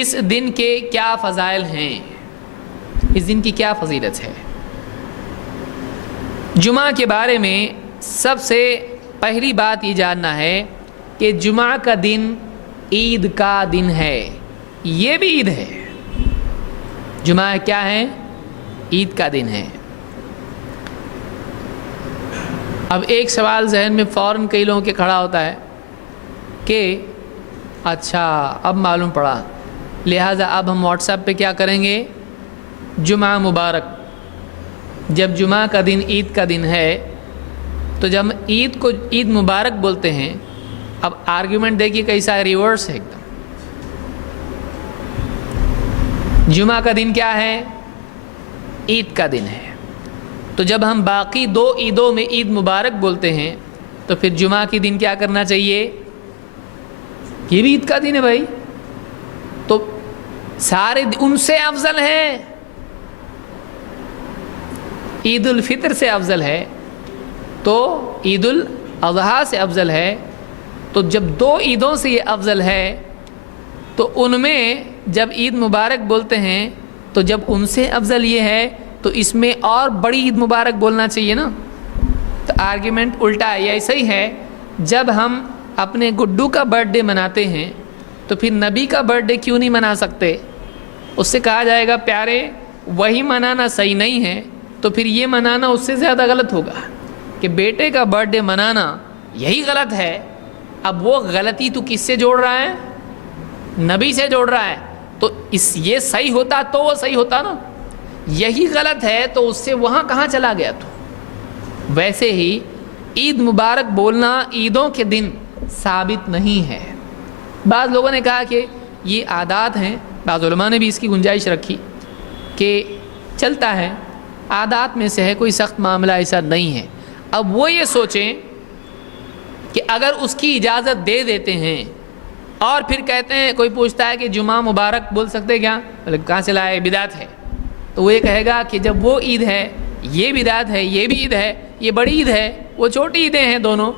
اس دن کے کیا فضائل ہیں، اس دن کی کیا فضیلت ہے۔ جمعہ کے بارے میں سب سے پہلی بات یہ جاننا ہے کہ جمعہ کا دن عید کا دن ہے، یہ بھی عید ہے۔ جمعہ کیا ہے؟ عید کا دن ہے۔ اب ایک سوال ذہن میں فوراً کئی لوگوں کے کھڑا ہوتا ہے کہ اچھا اب معلوم پڑا، لہٰذا اب ہم واٹس ایپ پہ کیا کریں گے؟ جمعہ مبارک۔ جب جمعہ کا دن عید کا دن ہے تو جب عید کو عید مبارک بولتے ہیں، اب آرگیومنٹ دیکھیے کیسا ریورس ہے ایک دم۔ جمعہ کا دن کیا ہے؟ عید کا دن ہے۔ تو جب ہم باقی دو عیدوں میں عید مبارک بولتے ہیں تو پھر جمعہ کے دن کیا کرنا چاہیے؟ یہ بھی عید کا دن ہے بھائی، تو سارے ان سے افضل ہے، عید الفطر سے افضل ہے، تو عید الاضحیٰ سے افضل ہے۔ تو جب دو عیدوں سے یہ افضل ہے تو ان میں جب عید مبارک بولتے ہیں تو جب ان سے افضل یہ ہے تو اس میں اور بڑی عید مبارک بولنا چاہیے نا۔ تو آرگیومنٹ الٹا ہے، ایسا ہی ہے جب ہم اپنے گڈو کا برتھ ڈے مناتے ہیں تو پھر نبی کا برتھ ڈے کیوں نہیں منا سکتے؟ اس سے کہا جائے گا پیارے وہی منانا صحیح نہیں ہے، تو پھر یہ منانا اس سے زیادہ غلط ہوگا کہ بیٹے کا برتھ ڈے منانا یہی غلط ہے۔ اب وہ غلطی تو کس سے جوڑ رہا ہے؟ نبی سے جوڑ رہا ہے۔ تو یہ صحیح ہوتا تو وہ صحیح ہوتا نا، یہی غلط ہے تو اس سے وہاں کہاں چلا گیا؟ تو ویسے ہی عید مبارک بولنا عیدوں کے دن ثابت نہیں ہے۔ بعض لوگوں نے کہا کہ یہ عادات ہیں، بعض علماء نے بھی اس کی گنجائش رکھی کہ چلتا ہے، عادات میں سے ہے، کوئی سخت معاملہ ایسا نہیں ہے۔ اب وہ یہ سوچیں کہ اگر اس کی اجازت دے دیتے ہیں اور پھر کہتے ہیں، کوئی پوچھتا ہے کہ جمعہ مبارک بول سکتے کیا؟ کہاں سے لائے؟ بدعت ہے۔ تو وہ یہ کہے گا کہ جب وہ عید ہے یہ بدعت ہے، یہ بھی عید ہے، یہ بڑی عید ہے، وہ چھوٹی عیدیں ہیں دونوں،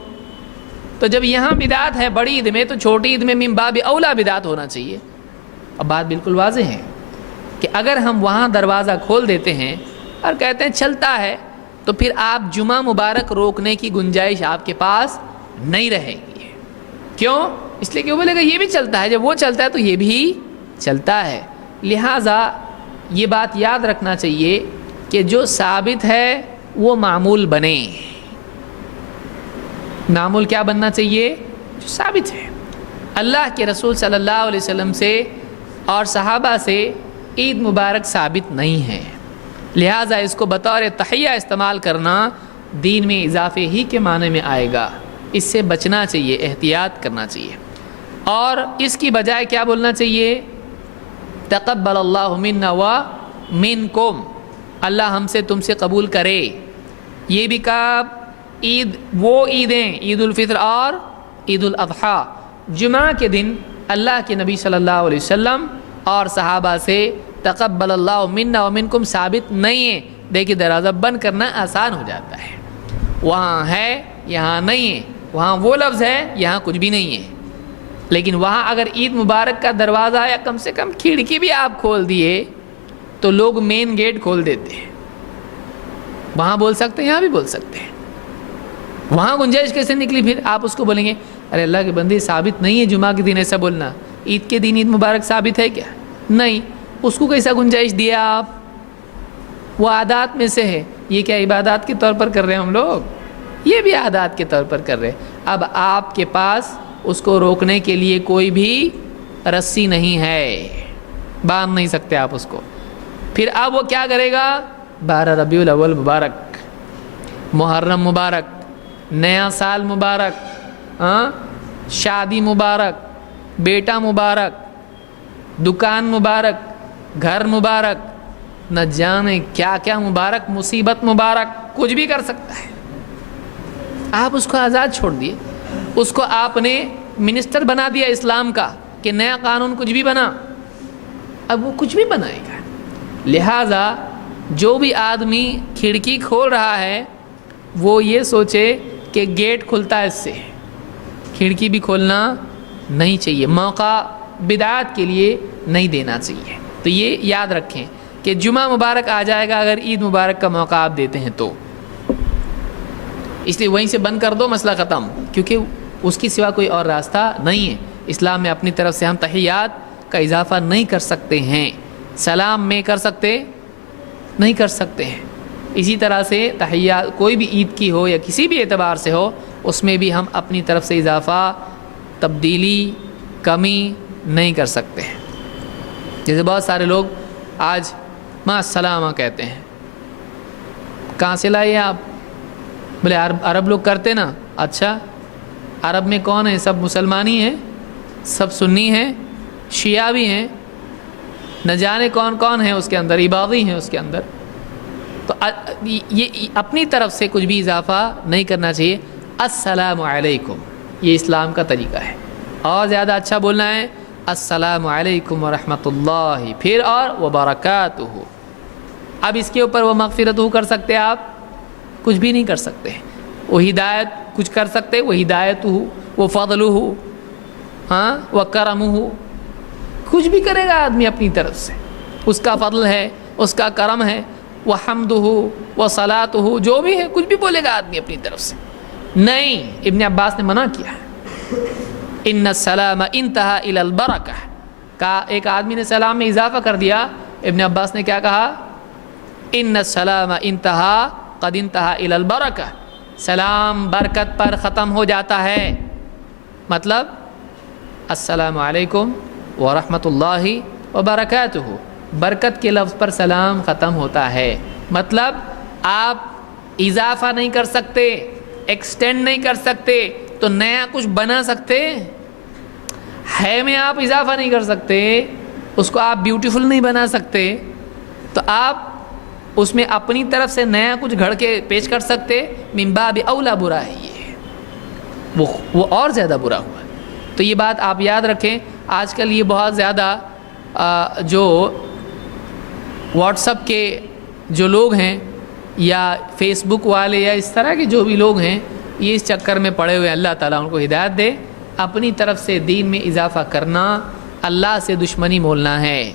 تو جب یہاں بدعت ہے بڑی عید میں تو چھوٹی عید میں من باب اولا بدعت ہونا چاہیے۔ اب بات بالکل واضح ہے کہ اگر ہم وہاں دروازہ کھول دیتے ہیں اور کہتے ہیں چلتا ہے تو پھر آپ جمعہ مبارک روکنے کی گنجائش آپ کے پاس نہیں رہے گی۔ کیوں؟ اس لیے کہ وہ بولے گا یہ بھی چلتا ہے، جب وہ چلتا ہے تو یہ بھی چلتا ہے۔ لہٰذا یہ بات یاد رکھنا چاہیے کہ جو ثابت ہے وہ معمول بنے۔ معمول کیا بننا چاہیے؟ جو ثابت ہے۔ اللہ کے رسول صلی اللہ علیہ وسلم سے اور صحابہ سے عید مبارک ثابت نہیں ہے، لہٰذا اس کو بطور تحیہ استعمال کرنا دین میں اضافے ہی کے معنی میں آئے گا۔ اس سے بچنا چاہیے، احتیاط کرنا چاہیے، اور اس کی بجائے کیا بولنا چاہیے؟ تقبل اللہ منا و منکم، اللہ ہم سے تم سے قبول کرے۔ یہ بھی کہا عید، وہ عیدیں عید الفطر اور عید الاضحیٰ، جمعہ کے دن اللہ کے نبی صلی اللہ علیہ وسلم اور صحابہ سے تقبل اللہ منا و منکم ثابت نہیں ہے۔ دیکھیے دروازہ بند کرنا آسان ہو جاتا ہے، وہاں ہے یہاں نہیں ہے، وہاں وہ لفظ ہے یہاں کچھ بھی نہیں ہے، لیکن وہاں اگر عید مبارک کا دروازہ یا کم سے کم کھڑکی بھی آپ کھول دیے تو لوگ مین گیٹ کھول دیتے ہیں، وہاں بول سکتے ہیں یہاں بھی بول سکتے ہیں، وہاں گنجائش کیسے نکلی؟ پھر آپ اس کو بولیں گے ارے اللہ کے بندے ثابت نہیں ہے جمعہ کے دن ایسا بولنا، عید کے دن عید مبارک ثابت ہے کیا؟ نہیں، اس کو کیسا گنجائش دیا آپ؟ وہ عادات میں سے ہے۔ یہ کیا عبادات کے طور پر کر رہے ہیں ہم لوگ؟ یہ بھی عادات کے طور پر کر رہے ہیں۔ اب آپ کے پاس اس کو روکنے کے لیے کوئی بھی رسی نہیں ہے، باندھ نہیں سکتے آپ اس کو۔ پھر اب وہ کیا کرے گا؟ 12 ربیع الاول مبارک، محرم مبارک، نیا سال مبارک، شادی مبارک، بیٹا مبارک، دکان مبارک، گھر مبارک، نہ جانے کیا کیا مبارک، مصیبت مبارک، کچھ بھی کر سکتا ہے۔ آپ اس کو آزاد چھوڑ دیے، اس کو آپ نے منسٹر بنا دیا اسلام کا کہ نیا قانون کچھ بھی بنا، اب وہ کچھ بھی بنائے گا۔ لہٰذا جو بھی آدمی کھڑکی کھول رہا ہے وہ یہ سوچے کہ گیٹ کھلتا ہے اس سے، کھڑکی بھی کھولنا نہیں چاہیے۔ موقع بدعات کے لیے نہیں دینا چاہیے۔ تو یہ یاد رکھیں کہ جمعہ مبارک آ جائے گا اگر عید مبارک کا موقع آپ دیتے ہیں تو، اس لیے وہیں سے بند کر دو، مسئلہ ختم، کیونکہ اس کی سوا کوئی اور راستہ نہیں ہے۔ اسلام میں اپنی طرف سے ہم تحیات کا اضافہ نہیں کر سکتے ہیں، سلام میں کر سکتے نہیں کر سکتے ہیں۔ اسی طرح سے تحیات کوئی بھی عید کی ہو یا کسی بھی اعتبار سے ہو، اس میں بھی ہم اپنی طرف سے اضافہ، تبدیلی، کمی نہیں کر سکتے ہیں۔ جیسے بہت سارے لوگ آج مع السلامہ کہتے ہیں، کہاں سے لائے آپ؟ بولے عرب لوگ کرتے نا۔ اچھا، عرب میں کون ہے؟ سب مسلمان ہی ہیں، سب سنی ہیں، شیعہ بھی ہیں، نہ جانے کون کون ہیں اس کے اندر، عبادی ہیں اس کے اندر۔ تو یہ اپنی طرف سے کچھ بھی اضافہ نہیں کرنا چاہیے۔ السلام علیکم، یہ اسلام کا طریقہ ہے۔ اور زیادہ اچھا بولنا ہے السلام علیکم ورحمۃ اللہ، پھر اور وبرکاتہ۔ اب اس کے اوپر وہ مغفرت کر سکتے آپ؟ کچھ بھی نہیں کر سکتے۔ وہ ہدایت کچھ کر سکتے؟ وہ ہدایت ہو، وہ فضل ہو، ہاں، وہ کرم ہو، کچھ بھی کرے گا آدمی اپنی طرف سے، اس کا فضل ہے، اس کا کرم ہے، وہ حمد ہو، وہ صلاۃ ہو، جو بھی ہے کچھ بھی بولے گا آدمی اپنی طرف سے نہیں۔ ابن عباس نے منع کیا ہے، ان السلام انتہا الی البرکہ، کہا ایک آدمی نے سلام میں اضافہ کر دیا، ابن عباس نے کیا کہا؟ ان السلام انتہا قد انتہا الی البرکہ، سلام برکت پر ختم ہو جاتا ہے۔ مطلب السلام علیکم ورحمۃ اللہ وبرکاتہ، برکت کے لفظ پر سلام ختم ہوتا ہے۔ مطلب آپ اضافہ نہیں کر سکتے، ایکسٹینڈ نہیں کر سکتے، تو نیا کچھ بنا سکتے ہے میں آپ اضافہ نہیں کر سکتے، اس کو آپ بیوٹیفل نہیں بنا سکتے، تو آپ اس میں اپنی طرف سے نیا کچھ گھڑ کے پیش کر سکتے، من باب اولا برا ہے یہ، وہ اور زیادہ برا ہوا۔ تو یہ بات آپ یاد رکھیں۔ آج کل یہ بہت زیادہ جو واٹس ایپ کے جو لوگ ہیں یا فیس بک والے یا اس طرح کے جو بھی لوگ ہیں، یہ اس چکر میں پڑے ہوئے، اللہ تعالیٰ ان کو ہدایت دے۔ اپنی طرف سے دین میں اضافہ کرنا اللہ سے دشمنی مولنا ہے،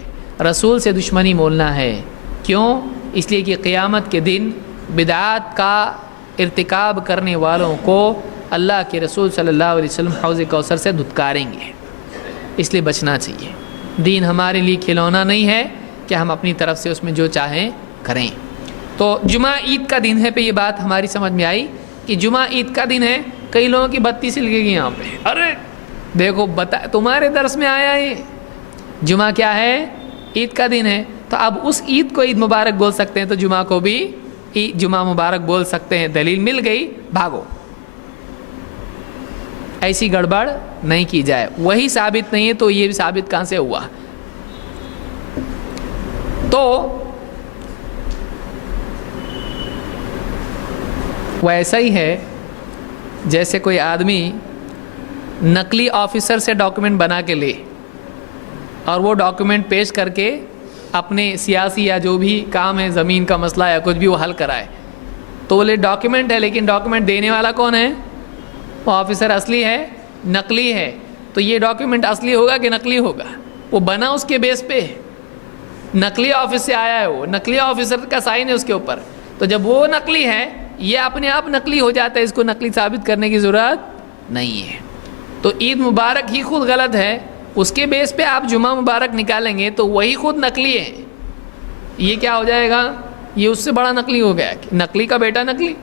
رسول سے دشمنی مولنا ہے۔ کیوں؟ اس لیے کہ قیامت کے دن بدعات کا ارتکاب کرنے والوں کو اللہ کے رسول صلی اللہ علیہ وسلم حوض کوثر سے دھتکاریں گے، اس لیے بچنا چاہیے۔ دین ہمارے لیے کھلونا نہیں ہے کہ ہم اپنی طرف سے اس میں جو چاہیں کریں۔ تو جمعہ عید کا دن ہے پہ یہ بات ہماری سمجھ میں آئی کہ جمعہ عید کا دن ہے۔ کئی لوگوں کی بتی سل گئی یہاں پہ، ارے دیکھو تمہارے درس میں آیا ہے جمعہ کیا ہے؟ عید کا دن ہے، تو اب اس عید کو عید مبارک بول سکتے ہیں تو جمعہ کو بھی جمعہ مبارک بول سکتے ہیں، دلیل مل گئی، بھاگو۔ ایسی گڑبڑ نہیں کی جائے، وہی ثابت نہیں ہے تو یہ بھی ثابت کہاں سے ہوا؟ تو وہ ایسا ہی ہے جیسے کوئی آدمی نقلی آفیسر سے ڈاکیومنٹ بنا کے لے اور وہ ڈاکیومنٹ پیش کر کے اپنے سیاسی یا جو بھی کام ہے، زمین کا مسئلہ یا کچھ بھی، وہ حل کرائے، تو بولے ڈاکیومنٹ ہے، لیکن ڈاکیومنٹ دینے والا کون ہے؟ وہ آفیسر اصلی ہے نقلی ہے؟ تو یہ ڈاکیومنٹ اصلی ہوگا کہ نقلی ہوگا؟ وہ بنا اس کے بیس پہ، نقلی آفس سے آیا ہے، وہ نقلی آفیسر کا سائن ہے اس کے اوپر، تو جب وہ نقلی ہے، یہ اپنے آپ نقلی ہو جاتا ہے، اس کو نقلی ثابت کرنے کی ضرورت نہیں ہے۔ تو عید مبارک ہی خود غلط ہے، اس کے بیس پہ آپ جمعہ مبارک نکالیں گے تو وہی خود نقلی ہے، یہ کیا ہو جائے گا؟ یہ اس سے بڑا نقلی ہو گیا، نقلی کا بیٹا نقلی،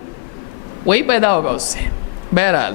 وہی پیدا ہوگا اس سے۔ بہرحال